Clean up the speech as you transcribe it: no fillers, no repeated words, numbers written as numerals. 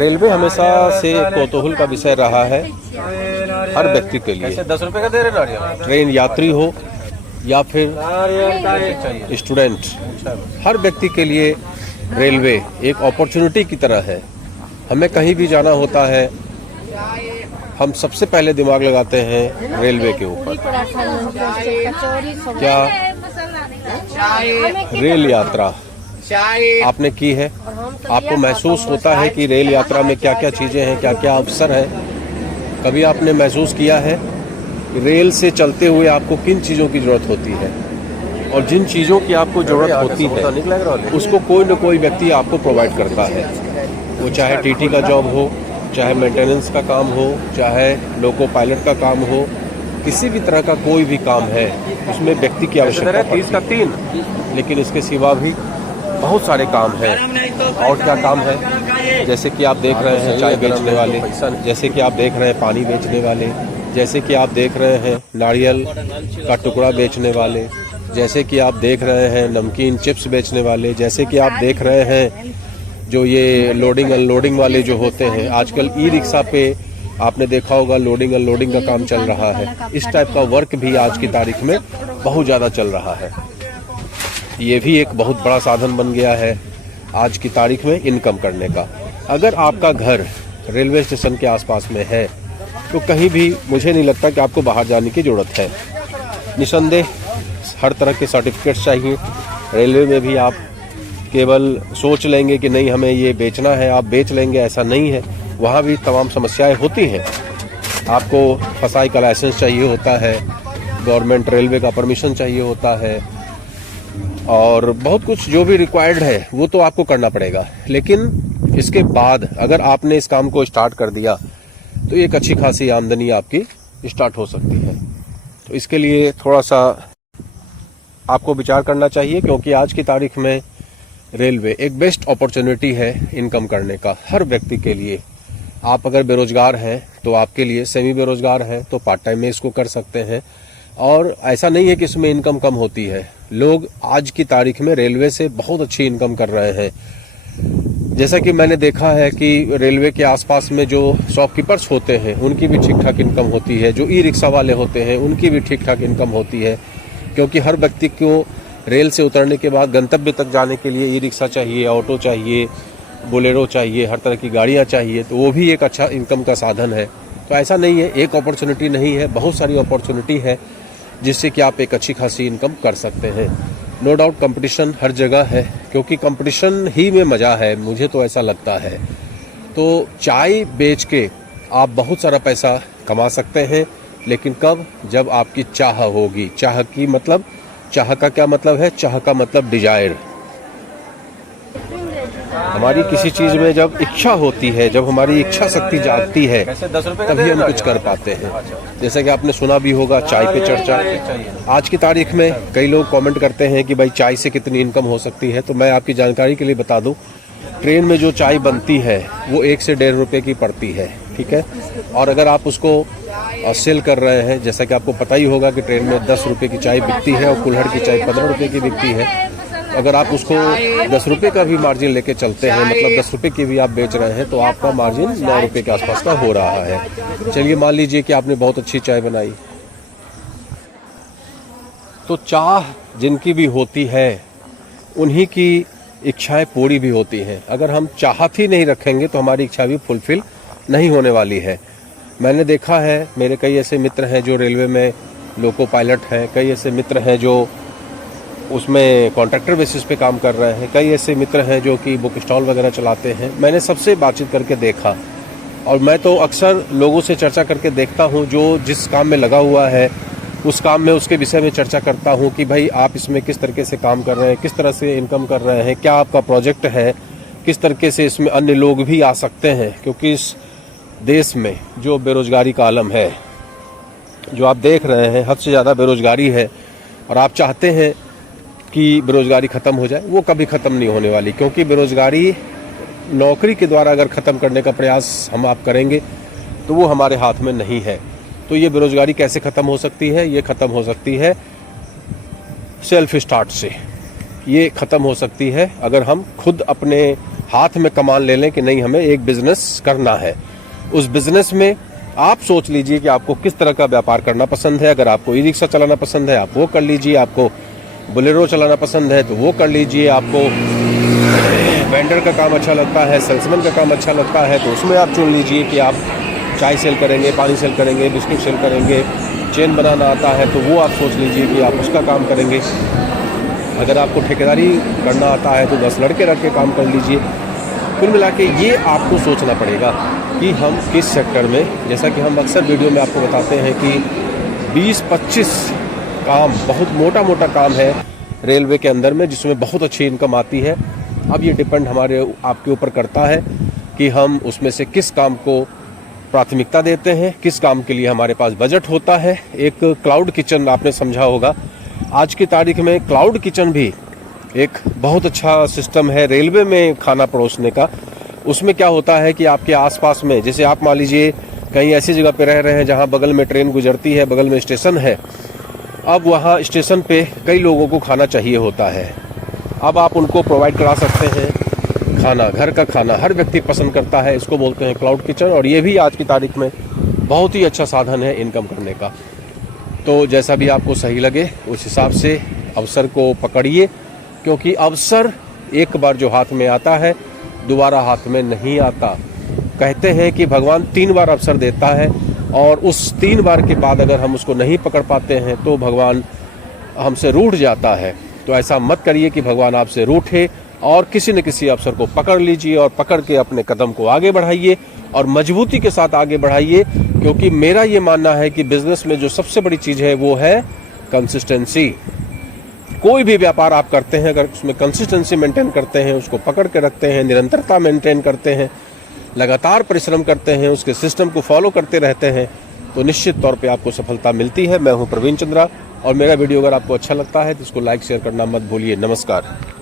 Railway हमेशा से कौतूहल का विषय रहा है हर व्यक्ति के लिए। 10 रुपए का दे रहे नारियल। ट्रेन यात्री हो या फिर स्टूडेंट, हर व्यक्ति के लिए रेलवे एक अपॉर्चुनिटी की तरह है। हमें कहीं भी जाना होता है, हम सबसे पहले दिमाग लगाते हैं रेलवे के ऊपर। क्या रेल यात्रा आपने की है? आपको महसूस होता है कि रेल यात्रा में क्या क्या चीजें हैं, क्या क्या अवसर है? कभी आपने महसूस किया है कि रेल से चलते हुए आपको किन चीजों की जरूरत होती है, और जिन चीजों की आपको जरूरत होती है उसको कोई न कोई व्यक्ति आपको प्रोवाइड करता है। वो चाहे टीटी का जॉब हो, चाहे मेंटेनेंस का काम हो, चाहे लोको पायलट का काम हो, किसी भी तरह का कोई भी काम है उसमें व्यक्ति की आवश्यकता पड़ती है। लेकिन इसके सिवा भी बहुत सारे काम हैं। और क्या काम है? जैसे कि आप देख रहे हैं चाय बेचने वाले, जैसे कि आप देख रहे हैं पानी बेचने वाले, जैसे कि आप देख रहे हैं नारियल का टुकड़ा बेचने वाले, जैसे कि आप देख रहे हैं नमकीन चिप्स बेचने वाले, जैसे कि आप देख रहे हैं जो ये लोडिंग अनलोडिंग वाले जो होते हैं। आजकल ई रिक्शा पे आपने देखा होगा लोडिंग अनलोडिंग का काम चल रहा है। इस टाइप का वर्क भी आज की तारीख में बहुत ज़्यादा चल रहा है। ये भी एक बहुत बड़ा साधन बन गया है आज की तारीख में इनकम करने का। अगर आपका घर रेलवे स्टेशन के आसपास में है तो कहीं भी मुझे नहीं लगता कि आपको बाहर जाने की ज़रूरत है। निसंदेह हर तरह के सर्टिफिकेट्स चाहिए। रेलवे में भी आप केवल सोच लेंगे कि नहीं हमें ये बेचना है, आप बेच लेंगे, ऐसा नहीं है। वहाँ भी तमाम समस्याएं होती हैं। आपको फसाई का लाइसेंस चाहिए होता है, गवर्नमेंट रेलवे का परमिशन चाहिए होता है, और बहुत कुछ जो भी रिक्वायर्ड है वो तो आपको करना पड़ेगा। लेकिन इसके बाद अगर आपने इस काम को स्टार्ट कर दिया तो एक अच्छी खासी आमदनी आपकी स्टार्ट हो सकती है। तो इसके लिए थोड़ा सा आपको विचार करना चाहिए, क्योंकि आज की तारीख में रेलवे एक बेस्ट अपॉर्चुनिटी है इनकम करने का हर व्यक्ति के लिए। आप अगर बेरोजगार हैं तो आपके लिए, सेमी बेरोजगार हैं तो पार्ट टाइम में इसको कर सकते हैं। और ऐसा नहीं है कि इसमें इनकम कम होती है। लोग आज की तारीख में रेलवे से बहुत अच्छी इनकम कर रहे हैं। जैसा कि मैंने देखा है कि रेलवे के आसपास में जो शॉपकीपर्स होते हैं उनकी भी ठीक ठाक इनकम होती है, जो ई रिक्शा वाले होते हैं उनकी भी ठीक ठाक इनकम होती है। क्योंकि हर व्यक्ति को रेल से उतरने के बाद गंतव्य तक जाने के लिए ई रिक्शा चाहिए, ऑटो चाहिए, बोलेरो चाहिए, हर तरह की गाड़ियाँ चाहिए, तो वो भी एक अच्छा इनकम का साधन है। तो ऐसा नहीं है, एक अपॉर्चुनिटी नहीं है, बहुत सारी अपॉर्चुनिटी है जिससे कि आप एक अच्छी खासी इनकम कर सकते हैं। नो डाउट कंपटीशन हर जगह है, क्योंकि कंपटीशन ही में मज़ा है, मुझे तो ऐसा लगता है। तो चाय बेच के आप बहुत सारा पैसा कमा सकते हैं, लेकिन कब? जब आपकी चाह होगी। चाह की मतलब, चाह का क्या मतलब है? चाह का मतलब डिजायर। हमारी किसी चीज में जब इच्छा होती है, जब हमारी इच्छा शक्ति जागती है, तभी हम कुछ कर पाते हैं। जैसे कि आपने सुना भी होगा चाय पे चर्चा। आज की तारीख में कई लोग कमेंट करते हैं कि भाई चाय से कितनी इनकम हो सकती है। तो मैं आपकी जानकारी के लिए बता दूं, ट्रेन में जो चाय बनती है वो 1 से 1.5 रुपए की पड़ती है, ठीक है। और अगर आप उसको सेल कर रहे हैं, जैसा कि आपको पता ही होगा कि ट्रेन में 10 रुपए की चाय बिकती है और कुल्हड़ की चाय 15 रुपए की बिकती है। अगर आप उसको 10 रुपए का भी मार्जिन लेके चलते हैं, मतलब 10 रुपए की भी आप बेच रहे हैं, तो आपका मार्जिन 9 रुपए के आसपास का हो रहा है। चलिए मान लीजिए कि आपने बहुत अच्छी चाय बनाई, तो चाह जिनकी भी होती है उन्हीं की इच्छाएं पूरी भी होती हैं। अगर हम चाहत ही नहीं रखेंगे तो हमारी इच्छा भी फुलफिल नहीं होने वाली है। मैंने देखा है, मेरे कई ऐसे मित्र हैं जो रेलवे में लोको पायलट हैं, कई ऐसे मित्र हैं जो उसमें कॉन्ट्रैक्टर बेसिस पे काम कर रहे हैं, कई ऐसे मित्र हैं जो कि बुक स्टॉल वगैरह चलाते हैं। मैंने सबसे बातचीत करके देखा, और मैं तो अक्सर लोगों से चर्चा करके देखता हूं जो जिस काम में लगा हुआ है उस काम में उसके विषय में चर्चा करता हूं कि भाई आप इसमें किस तरीके से काम कर रहे हैं, किस तरह से इनकम कर रहे हैं, क्या आपका प्रोजेक्ट है, किस तरीके से इसमें अन्य लोग भी आ सकते हैं। क्योंकि इस देश में जो बेरोजगारी का आलम है, जो आप देख रहे हैं, हद से ज़्यादा बेरोजगारी है, और आप चाहते हैं कि बेरोजगारी ख़त्म हो जाए, वो कभी ख़त्म नहीं होने वाली। क्योंकि बेरोजगारी नौकरी के द्वारा अगर ख़त्म करने का प्रयास हम आप करेंगे तो वो हमारे हाथ में नहीं है। तो ये बेरोजगारी कैसे ख़त्म हो सकती है? ये ख़त्म हो सकती है सेल्फ स्टार्ट से। ये ख़त्म हो सकती है अगर हम खुद अपने हाथ में कमान ले लें कि नहीं हमें एक बिजनेस करना है। उस बिजनेस में आप सोच लीजिए कि आपको किस तरह का व्यापार करना पसंद है। अगर आपको ई रिक्शा चलाना पसंद है आप वो कर लीजिए, आपको बोलेरो चलाना पसंद है तो वो कर लीजिए, आपको वेंडर का काम अच्छा लगता है, सेल्समैन का काम अच्छा लगता है तो उसमें आप चुन लीजिए कि आप चाय सेल करेंगे, पानी सेल करेंगे, बिस्कुट सेल करेंगे, चेन बनाना आता है तो वो आप सोच लीजिए कि आप उसका काम करेंगे। अगर आपको ठेकेदारी करना आता है तो 10 लड़के रख के काम कर लीजिए। कुल मिला के ये आपको सोचना पड़ेगा कि हम किस सेक्टर में, जैसा कि हम अक्सर वीडियो में आपको बताते हैं कि 20-25 काम बहुत मोटा मोटा काम है रेलवे के अंदर में जिसमें बहुत अच्छी इनकम आती है। अब ये डिपेंड हमारे आपके ऊपर करता है कि हम उसमें से किस काम को प्राथमिकता देते हैं, किस काम के लिए हमारे पास बजट होता है। एक क्लाउड किचन आपने समझा होगा, आज की तारीख में क्लाउड किचन भी एक बहुत अच्छा सिस्टम है रेलवे में खाना परोसने का। उसमें क्या होता है कि आपके आसपास में, जैसे आप मान लीजिए कहीं ऐसी जगह पे रह रहे हैं जहां बगल में ट्रेन गुजरती है, बगल में स्टेशन है, अब वहां स्टेशन पे कई लोगों को खाना चाहिए होता है। अब आप उनको प्रोवाइड करा सकते हैं खाना, घर का खाना हर व्यक्ति पसंद करता है, इसको बोलते हैं क्लाउड किचन। और ये भी आज की तारीख में बहुत ही अच्छा साधन है इनकम करने का। तो जैसा भी आपको सही लगे उस हिसाब से अवसर को पकड़िए, क्योंकि अवसर एक बार जो हाथ में आता है दोबारा हाथ में नहीं आता। कहते हैं कि भगवान 3 बार अवसर देता है और उस 3 बार के बाद अगर हम उसको नहीं पकड़ पाते हैं तो भगवान हमसे रूठ जाता है। तो ऐसा मत करिए कि भगवान आपसे रूठे, और किसी न किसी अवसर को पकड़ लीजिए और पकड़ के अपने कदम को आगे बढ़ाइए और मजबूती के साथ आगे बढ़ाइए। क्योंकि मेरा ये मानना है कि बिजनेस में जो सबसे बड़ी चीज़ है वो है कंसिस्टेंसी। कोई भी व्यापार आप करते हैं अगर उसमें कंसिस्टेंसी मेंटेन करते हैं, उसको पकड़ के रखते हैं, निरंतरता मेंटेन करते हैं, लगातार परिश्रम करते हैं, उसके सिस्टम को फॉलो करते रहते हैं तो निश्चित तौर पे आपको सफलता मिलती है। मैं हूं प्रवीण चंद्रा और मेरा वीडियो अगर आपको अच्छा लगता है तो इसको लाइक शेयर करना मत भूलिए। नमस्कार।